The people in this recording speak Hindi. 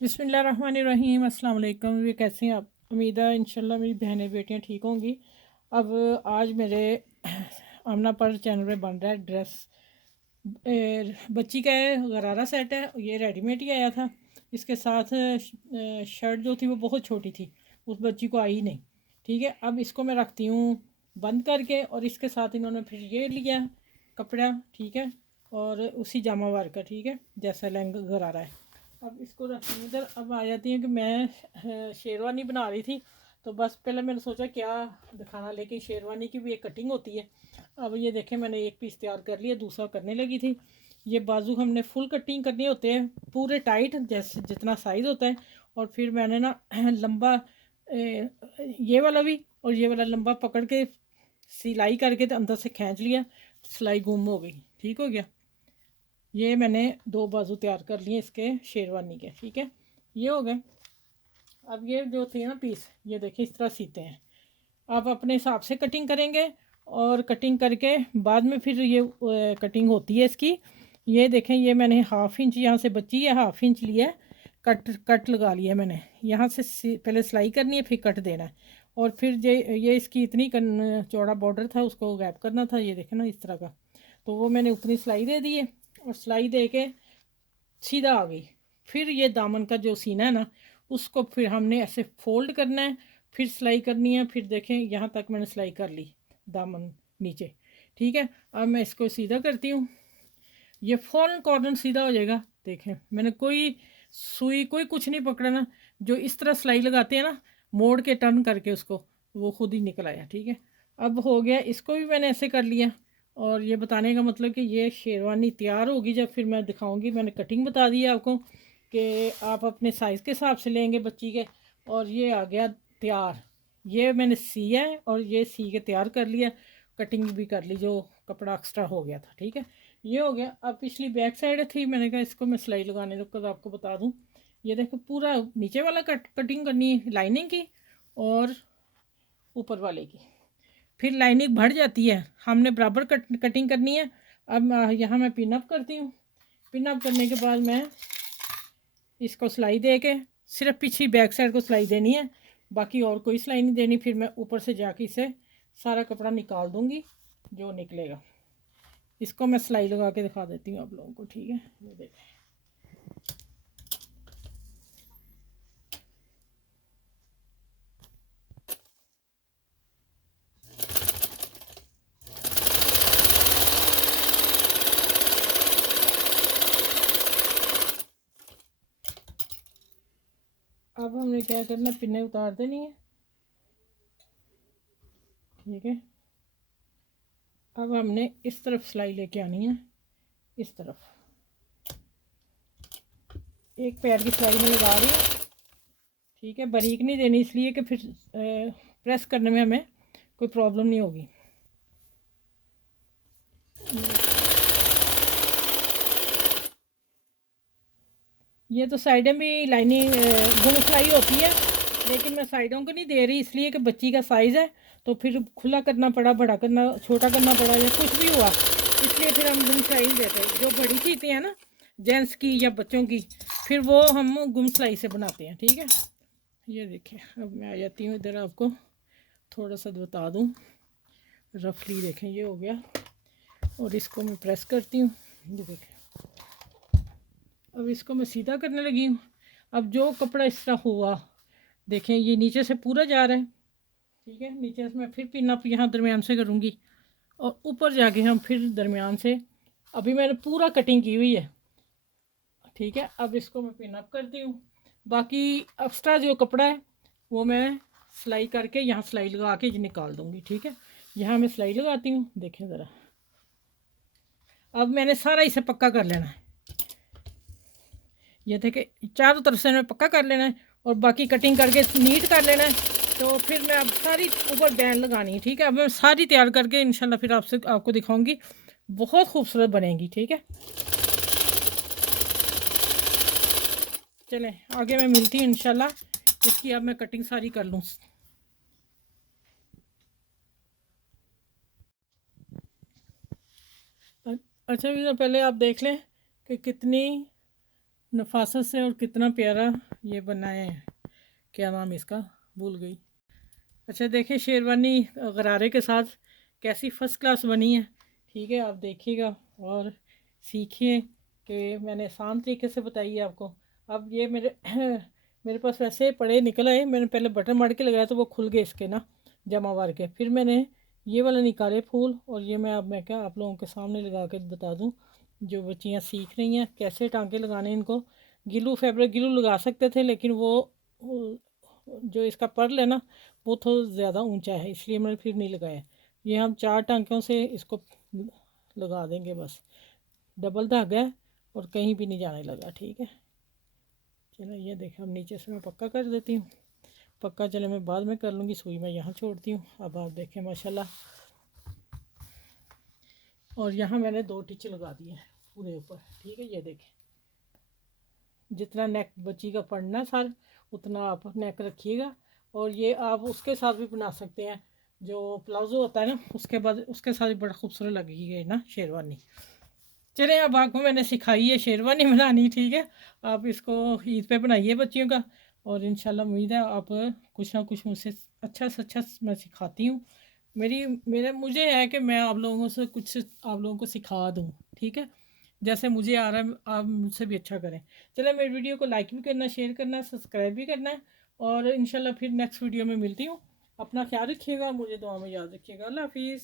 बिस्मिल्लाहिर्रहमानिर्रहीम। अस्सलाम वालेकुम। ये कैसे हैं आप? उम्मीद है इंशाल्लाह मेरी बहनें बेटियां ठीक होंगी। अब आज मेरे आमना पर चैनल पे बन रहा है ड्रेस। बच्ची का गरारा सेट है, ये रेडीमेड ही आया था। इसके साथ शर्ट जो थी वो बहुत छोटी थी, उस बच्ची को आई नहीं। ठीक है, अब इसको मैं रखती हूँ बंद करके, और इसके साथ इन्होंने फिर ये लिया कपड़ा। ठीक है, और उसी जामा वार का, ठीक है, जैसा लहंगा गरारा है। अब इसको रखती हूँ इधर। अब आ जाती है कि मैं शेरवानी बना रही थी, तो बस पहले मैंने सोचा क्या दिखाना, लेकिन शेरवानी की भी एक कटिंग होती है। अब ये देखें, मैंने एक पीस तैयार कर लिया, दूसरा करने लगी थी। ये बाजू हमने फुल कटिंग करने होते हैं, पूरे टाइट, जैसे जितना साइज़ होता है। और फिर मैंने ना लंबा ये वाला भी और ये वाला लंबा पकड़ के सिलाई करके तो अंदर से खींच लिया, सिलाई गुम हो गई। ठीक हो गया। ये मैंने दो बाजू तैयार कर लिए इसके शेरवानी के। ठीक है, ये हो गए। अब ये जो थे ना पीस, ये देखिए इस तरह सीते हैं। आप अपने हिसाब से कटिंग करेंगे, और कटिंग करके बाद में फिर ये कटिंग होती है इसकी। ये देखें, ये मैंने 1/2 इंच यहाँ से बची है, 1/2 इंच लिया है। कट कट लगा लिया मैंने यहाँ से। पहले सिलाई करनी है, फिर कट देना है। और फिर ये इसकी इतनी चौड़ा बॉर्डर था, उसको गैप करना था, ये देखें ना इस तरह का। तो वो मैंने उतनी सिलाई दे दी है, और सिलाई दे के सीधा आ गई। फिर ये दामन का जो सीना है ना, उसको फिर हमने ऐसे फोल्ड करना है, फिर सिलाई करनी है। फिर देखें यहाँ तक मैंने सिलाई कर ली, दामन नीचे। ठीक है, अब मैं इसको सीधा करती हूँ, ये फॉर्न कॉर्नर सीधा हो जाएगा। देखें, मैंने कोई सुई कोई कुछ नहीं पकड़ना। जो इस तरह सिलाई लगाते हैं ना, मोड़ के टर्न करके उसको, वो खुद ही निकल आया। ठीक है, अब हो गया। इसको भी मैंने ऐसे कर लिया। और ये बताने का मतलब कि ये शेरवानी तैयार होगी जब फिर मैं दिखाऊंगी। मैंने कटिंग बता दी है आपको कि आप अपने साइज़ के हिसाब से लेंगे बच्ची के। और ये आ गया तैयार। ये मैंने सिया है, और ये सी के तैयार कर लिया, कटिंग भी कर ली जो कपड़ा एक्स्ट्रा हो गया था। ठीक है, ये हो गया। अब पिछली बैक साइड थी, मैंने कहा इसको मैं सिलाई लगाने रुक कर आपको बता दूं। ये देखो, पूरा नीचे वाला कटिंग करनी है लाइनिंग की, और ऊपर वाले की। फिर लाइनिंग बढ़ जाती है, हमने बराबर कटिंग करनी है। अब यहाँ मैं पिन अप करती हूँ। पिन अप करने के बाद मैं इसको सिलाई दे के, सिर्फ पिछली बैक साइड को सिलाई देनी है, बाकी और कोई सिलाई नहीं देनी। फिर मैं ऊपर से जाके इसे सारा कपड़ा निकाल दूँगी जो निकलेगा। इसको मैं सिलाई लगा के दिखा देती हूँ आप लोगों को। ठीक है, ये देखें। अब हमने क्या करना, पिन्ने उतार देनी है। ठीक है, अब हमने इस तरफ सिलाई लेके आनी है, इस तरफ एक पैर की सिलाई में लगा रही है। ठीक है, बारीक नहीं देनी, इसलिए कि फिर प्रेस करने में हमें कोई प्रॉब्लम नहीं होगी। ये तो साइडें भी लाइनिंग गुम सिलाई होती है, लेकिन मैं साइडों को नहीं दे रही, इसलिए कि बच्ची का साइज़ है। तो फिर खुला करना पड़ा, बड़ा करना, छोटा करना पड़ा, या कुछ भी हुआ, इसलिए फिर हम गुम सिलाई नहीं देते। जो बड़ी चीज़ें हैं ना, जेंट्स की या बच्चों की, फिर वो हम गुम सिलाई से बनाते हैं। ठीक है, ये देखिए। अब मैं आ जाती हूँ इधर, आपको थोड़ा सा बता दूँ रफली। देखें, ये हो गया, और इसको मैं प्रेस करती हूँ। ये देखें, अब इसको मैं सीधा करने लगी हूँ। अब जो कपड़ा इस तरह हुआ, देखें ये नीचे से पूरा जा रहा है। ठीक है, नीचे से मैं फिर पिन अप यहाँ दरमियान से करूँगी, और ऊपर जाके हम फिर दरमियान से। अभी मैंने पूरा कटिंग की हुई है। ठीक है, अब इसको मैं पिन अप करती हूँ। बाकी एक्स्ट्रा जो कपड़ा है वो मैं सिलाई करके यहाँ सिलाई लगा के निकाल दूँगी। ठीक है, यहाँ मैं सिलाई लगाती हूँ, देखें ज़रा। अब मैंने सारा इसे पक्का कर लेना है। ये देखे, चारों तरफ से हमें पक्का कर लेना है, और बाकी कटिंग करके नीट कर लेना है। तो फिर मैं अब सारी ऊपर बैन लगानी है। ठीक है, अब मैं सारी तैयार करके इंशाल्लाह फिर आपको दिखाऊंगी। बहुत खूबसूरत बनेगी। ठीक है, चलें आगे मैं मिलती हूँ इंशाल्लाह। इसकी अब मैं कटिंग सारी कर लूँ। अच्छा, भी तो पहले आप देख लें कि कितनी नफासत से और कितना प्यारा ये बनाए हैं। क्या नाम इसका भूल गई। अच्छा देखिए शेरवानी गरारे के साथ कैसी फ़र्स्ट क्लास बनी है। ठीक है आप देखिएगा और सीखिए कि मैंने आसान तरीके से बताई है आपको। अब ये मेरे मेरे पास वैसे पड़े निकल आए, मैंने पहले बटन मार के लगाया तो वो खुल गए इसके ना जमा मार के, फिर मैंने ये वाला निकाले फूल और ये मैं क्या आप लोगों के सामने लगा के बता दूँ। जो बच्चियाँ सीख रही हैं कैसे टांके लगाने इनको, गिलू फैब्रिक गिलू लगा सकते थे लेकिन वो जो इसका पर्ल है ना वो थोड़ा ज़्यादा ऊंचा है इसलिए मैंने फिर नहीं लगाया। ये हम 4 टांकों से इसको लगा देंगे बस। डबल धागा है और कहीं भी नहीं जाने लगा। ठीक है चलो ये देखें अब नीचे से मैं पक्का कर देती हूँ। पक्का चले मैं बाद में कर लूँगी, सुई मैं यहाँ छोड़ती हूँ। अब आप देखें माशाल्लाह। और यहाँ मैंने 2 टिच लगा दिए हैं पूरे ऊपर। ठीक है ये देखें जितना नेक बच्ची का पड़ना है सर उतना आप नेक रखिएगा। और ये आप उसके साथ भी बना सकते हैं जो प्लाजो होता है ना उसके बाद उसके साथ भी बड़ा खूबसूरत लगेगी ना शेरवानी। चलिए अब आपको मैंने सिखाई है शेरवानी बनानी। ठीक है आप इसको ईद पे बनाइए बच्चियों का और इंशाल्लाह उम्मीद है आप कुछ ना कुछ मुझसे अच्छा से अच्छा मैं सिखाती हूँ। मेरे मुझे है कि मैं आप लोगों से कुछ आप लोगों को सिखा दूँ। ठीक है जैसे मुझे आ रहा है आप मुझसे भी अच्छा करें। चलिए मेरी वीडियो को लाइक भी करना, शेयर करना, सब्सक्राइब भी करना है और इंशाल्लाह फिर नेक्स्ट वीडियो में मिलती हूँ। अपना ख्याल रखिएगा, मुझे दुआ में याद रखिएगा। अल्लाह हाफिज़।